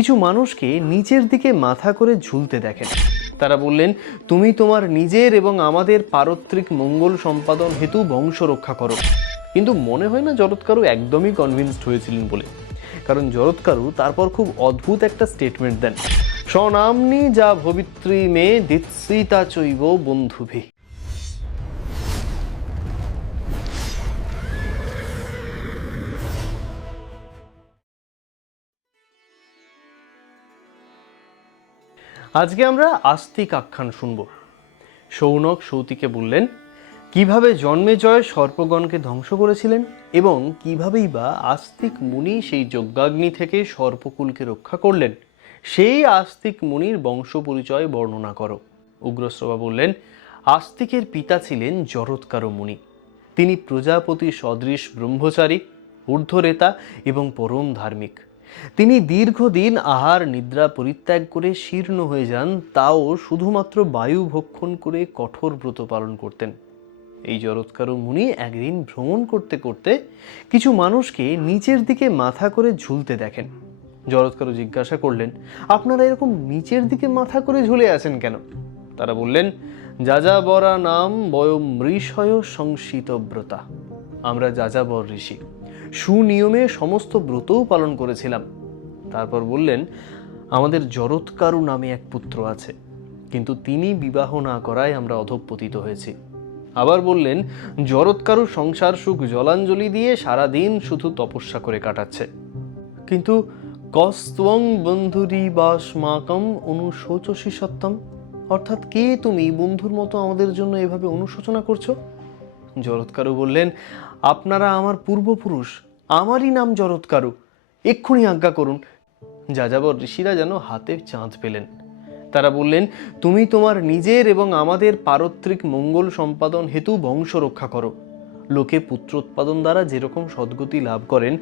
কিছু মানুষকে নিচের দিকে মাথা করে ঝুলতে দেখেন। তারা বললেন, তুমি তোমার নিজের এবং আমাদের পারত্রিক মঙ্গল সম্পাদন হেতু বংশ রক্ষা করো। কিন্তু মনে হয় না জরৎকারু একদমই কনভিন্সড হয়েছিলেন বলে, কারণ জরৎকারু তারপর খুব অদ্ভুত একটা স্টেটমেন্ট দেন, স্বনাম্নি যা ভবিত্রী মে দিৎসিতা চৈব বন্ধুভি। আজকে আমরা আস্তিক আখ্যান শুনব। শৌনক সৌতিকে বললেন কিভাবে জন্মেজয় সর্পগণকে ধ্বংস করেছিলেন এবং কিভাবেই বা আস্তিক মুনি সেই যজ্ঞাগ্নি থেকে সর্পকুলকে রক্ষা করলেন। সেই আস্তিক মুনির বংশ পরিচয় বর্ণনা করো। উগ্রশ্রবা বললেন, আস্তিকের পিতা ছিলেন জরৎকারু মুনি। তিনি প্রজাপতি সদৃশ ব্রহ্মচারী, ঊর্ধ্বরেতা এবং পরম ধার্মিক। তিনি দীর্ঘদিন আহার নিদ্রা পরিত্যাগ করে শীর্ণ হয়ে যান, তাও শুধুমাত্র বায়ু ভক্ষণ করে কঠোর ব্রত পালন করতেন। এই জরৎকারু মুনি একদিন ভ্রমণ করতে করতে কিছু মানুষকে নিচের দিকে মাথা করে ঝুলতে দেখেন। জরৎকারু জিজ্ঞাসা করলেন, আপনারা এরকম নিচের দিকে মাথা করে ঝুলে আছেন কেন? তারা বললেন, যাযাবরা নাম বয়ম ঋষয় সংসিতব্রতা। আমরা যাযাবর ঋষি, সুনিয়মে সমস্ত ব্রতও পালন করেছিলাম। তারপর বললেন, আমাদের জরৎকারু নামে এক পুত্র আছে, কিন্তু তিনি বিবাহ না করায় আমরা অধঃপতিত হয়েছি। আবার বললেন, জরৎকারু সংসার সুখ জলাঞ্জলি দিয়ে সারাদিন শুধু তপস্যা করে কাটাচ্ছে। কিন্তু কস্ত্বং বন্ধুরি বাস্মাকম অনুশোচসি সত্যম, অর্থাৎ কে তুমি বন্ধুর মতো আমাদের জন্য এভাবে অনুশোচনা করছো? জরৎকারু বললেন, আপনারা আমার পূর্বপুরুষ, আমারই নাম জরৎকারু, এক্ষুনি আজ্ঞা করুন। যাযাবর ঋষিরা যেন হাতে চাঁদ পেলেন। তারা বললেন, তুমি তোমার নিজের এবং আমাদের পারত্রিক মঙ্গল সম্পাদন হেতু বংশ রক্ষা করো। লোকে পুত্রোৎপাদন দ্বারা যেরকম সদ্গতি লাভ করেন,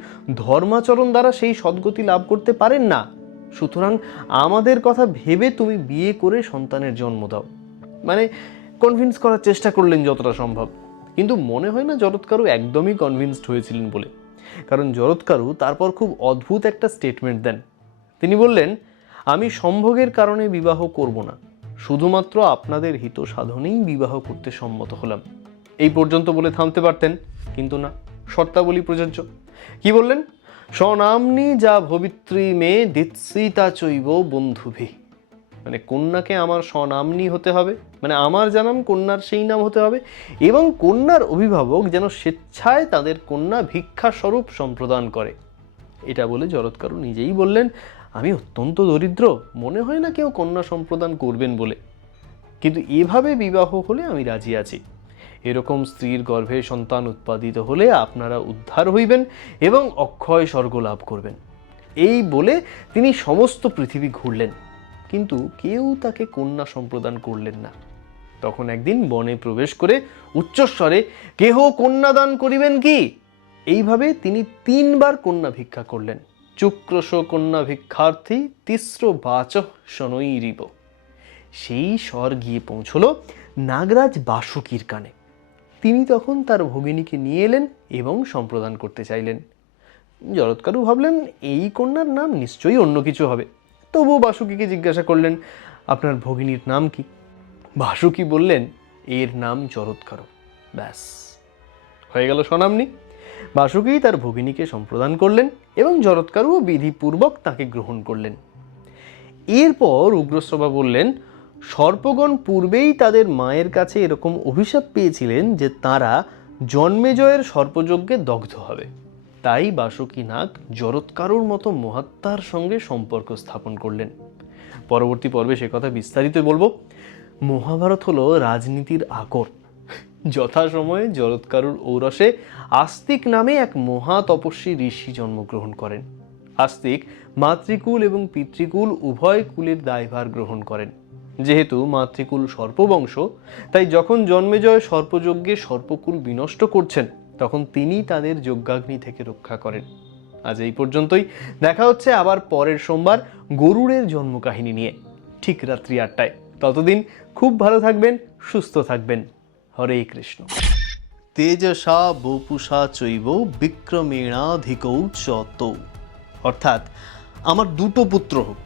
ধর্মাচরণ দ্বারা সেই সদ্গতি লাভ করতে পারেন না। সুতরাং আমাদের কথা ভেবে তুমি বিয়ে করে সন্তানের জন্ম দাও। মানে কনভিন্স করার চেষ্টা করলেন যতটা সম্ভব, কিন্তু মনে হয় না জরৎকারু একদমই কনভিন্সড হয়েছিলেন বলে, কারণ জরৎকারু তারপর খুব অদ্ভুত একটা স্টেটমেন্ট দেন। তিনি বললেন, আমি সম্ভোগের কারণে বিবাহ করব না, শুধুমাত্র আপনাদের হিত সাধনেই বিবাহ করতে সম্মত হলাম। এই পর্যন্ত বলে থামতে পারতেন, কিন্তু না, শর্তাবলী প্রযোজ্য। কি বললেন? স্বনাম্নি যা ভবিত্রী মে দিৎসিতা চৈব বন্ধুভি। মানে কন্যাকে আমার স্বনাম্নি হতে হবে, মানে আমার যা নাম কন্যার সেই নাম হতে হবে, এবং কন্যার অভিভাবক যেন স্বেচ্ছায় তাদের কন্যা ভিক্ষা স্বরূপ সম্প্রদান করে। এটা বলে জরৎকারু নিজেই বললেন, আমি অত্যন্ত দরিদ্র, মনে হয় না কেউ কন্যা সম্প্রদান করবেন বলে, কিন্তু এভাবে বিবাহ হলে আমি রাজি আছি। এরকম স্ত্রীর গর্ভে সন্তান উৎপাদিত হলে আপনারা উদ্ধার হইবেন এবং অক্ষয় স্বর্গ লাভ করবেন। এই বলে তিনি সমস্ত পৃথিবী ঘুরলেন, কিন্তু কেউ তাকে কন্যা সম্প্রদান করলেন না। তখন একদিন বনে প্রবেশ করে উচ্চস্বরে, কেহ কন্যাদান করিবেন কি? এইভাবে তিনি 3 বার কন্যা ভিক্ষা করলেন। চুক্রশ কন্যা ভিক্ষার্থী তিস্র বাচ শনৈরিব। সেই স্বর গিয়ে পৌঁছল নাগরাজ বাসুকীর কানে। তিনি তখন তার ভগিনীকে নিয়ে এলেন এবং সম্প্রদান করতে চাইলেন। জরৎকারু ভাবলেন, এই কন্যার নাম নিশ্চয়ই অন্য কিছু হবে। তবুও বাসুকীকে জিজ্ঞাসা করলেন, আপনার ভগিনীর নাম কি? বাসুকী বললেন, এর নাম জরৎকারু। ব্যাস, হয়ে গেল স্বনাম্নি। বাসুকী তার ভগিনীকে সম্প্রদান করলেন এবং জরৎকারুও বিধিপূর্বক তাকে গ্রহণ করলেন। এরপর উগ্রশ্রবা বললেন, সর্পগণ পূর্বেই তাদের মায়ের কাছে এরকম অভিশাপ পেয়েছিলেন যে তারা জন্মেজয়ের সর্পযজ্ঞে দগ্ধ হবে। তাই বাসুকী নাগ জরৎকারুর মতো মহাত্মার সঙ্গে সম্পর্ক স্থাপন করলেন। পরবর্তী পর্বে সে কথা বিস্তারিত বলবো। মহাভারত হলো রাজনীতির আকর। যথাসময়ে জরৎকারুর ঔরসে আস্তিক নামে এক মহা তপস্বী ঋষি জন্মগ্রহণ করেন। আস্তিক মাতৃকুল এবং পিতৃকুল উভয় কুলের দায়ভার গ্রহণ করেন। যেহেতু মাতৃকুল সর্পবংশ, তাই যখন জন্মেজয় সর্পযজ্ঞে সর্পকুল বিনষ্ট করছেন, তখন তিনি তাদের যজ্ঞাগ্নি থেকে রক্ষা করেন। আজ এই পর্যন্তই। দেখা হচ্ছে আবার পরের সোমবার গরুড়ের জন্মকাহিনী নিয়ে, ঠিক রাত্রি 8টায়। ততদিন খুব ভালো থাকবেন, সুস্থ থাকবেন। হরে কৃষ্ণ। তেজসা বপুষা চৈব বিক্রমেণাধিকৌ চ তৌ, অর্থাৎ আমার দুটো পুত্র হোক,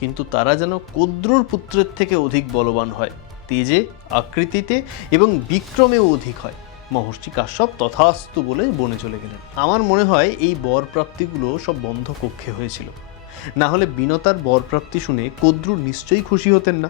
কিন্তু তারা যেন কদ্রুর পুত্রের থেকে অধিক বলবান হয়, তেজে, আকৃতিতে এবং বিক্রমেও অধিক হয়। মহর্ষি কাশ্যপ তথাস্তু বলে বনে চলে গেলেন। আমার মনে হয় এই বরপ্রাপ্তিগুলো সব বন্ধ কক্ষে হয়েছিল, না হলে বিনতার বরপ্রাপ্তি শুনে কদ্রু নিশ্চয়ই খুশি হতেন না।